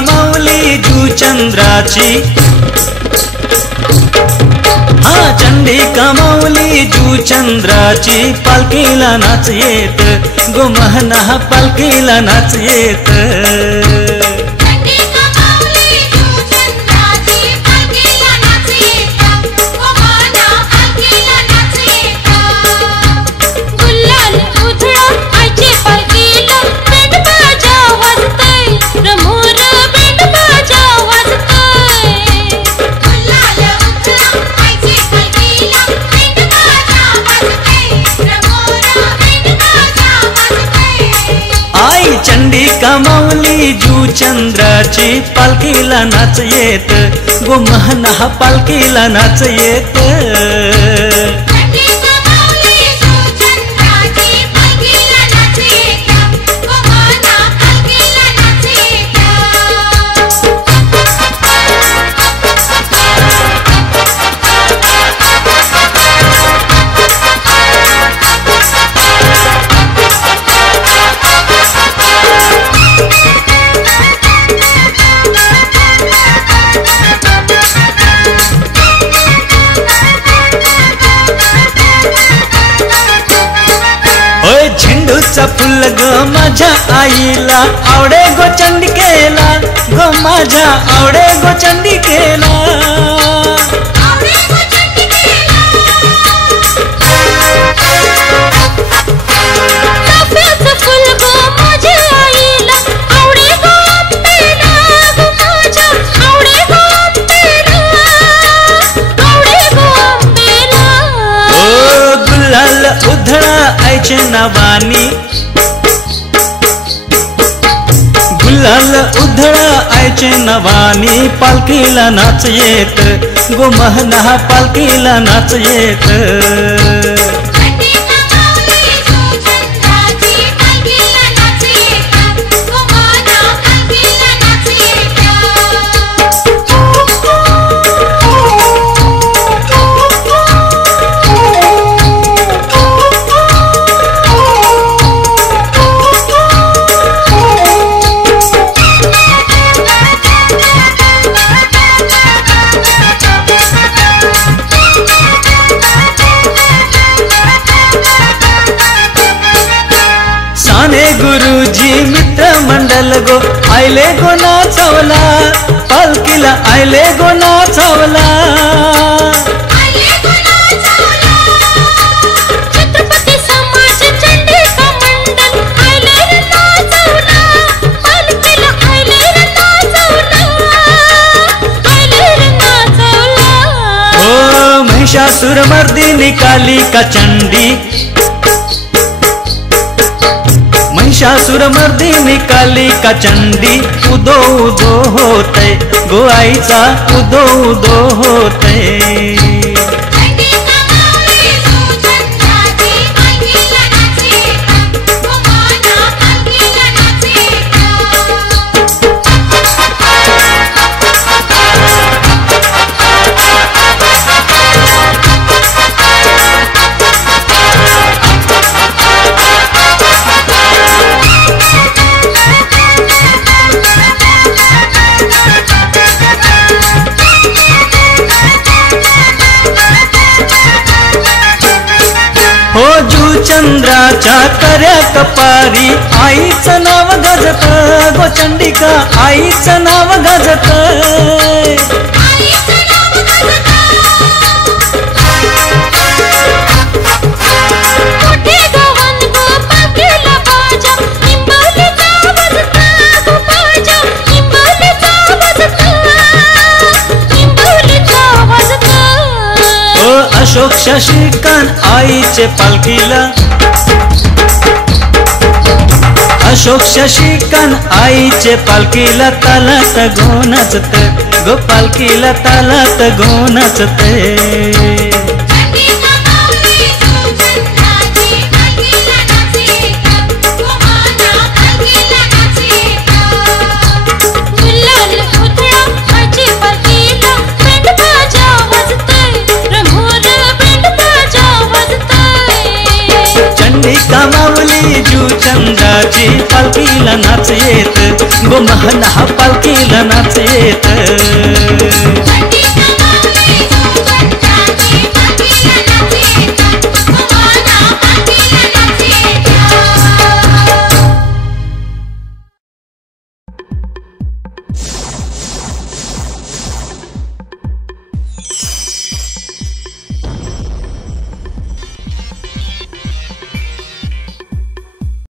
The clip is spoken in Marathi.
माऊली जुचंद्राची, हा चंडिका माऊली जुचंद्राची पालखीला नाच येत, गो महना पालखीला नाच येत। चंडिका माऊली जुचंद्राची पालखीला नाच येत, गो महना पालखीला नाच येत। झेंडूचा फुल ग माझ्या आईला आवडे गो चंडिकेला, गो माझ्या आवडे गो चंडिकेला। उधळा आईचे नावानी, गुलाल उधळा आईचे नावानी पालखीला नाच येत, गो महना पालखीला नाच येत। गुरुजी मित्र मंडल गो आयले गो नाचवला, पालखीला आयले गो नाचवला। छत्रपती समाज चंडिका मंडल आयले रे नाचवला, पालखीला आयले रे नाचवला, आयले रे नाचवला। ओ महिषासुरमर्दिनी कालिका चंडी, महिषासुरमर्दिनी कालिका चंडी उदो उदो होते, गो आईचा उदो उदो होते। जुचंद्राच्या कर्या कपारी आईचं नाव गाजत, गो चंडिका आईचं नाव गाजत। अशोक शशिकांत आईचे पालखीला, अशोक शशिकांत आईचे पालखीला तालात गो नाचत, गो पालखीला तालात गो नाचत। चंडिका माऊली जुचंद्राची पालखीला पालखीला नाच येत गो महान हा पालखीला नाच येत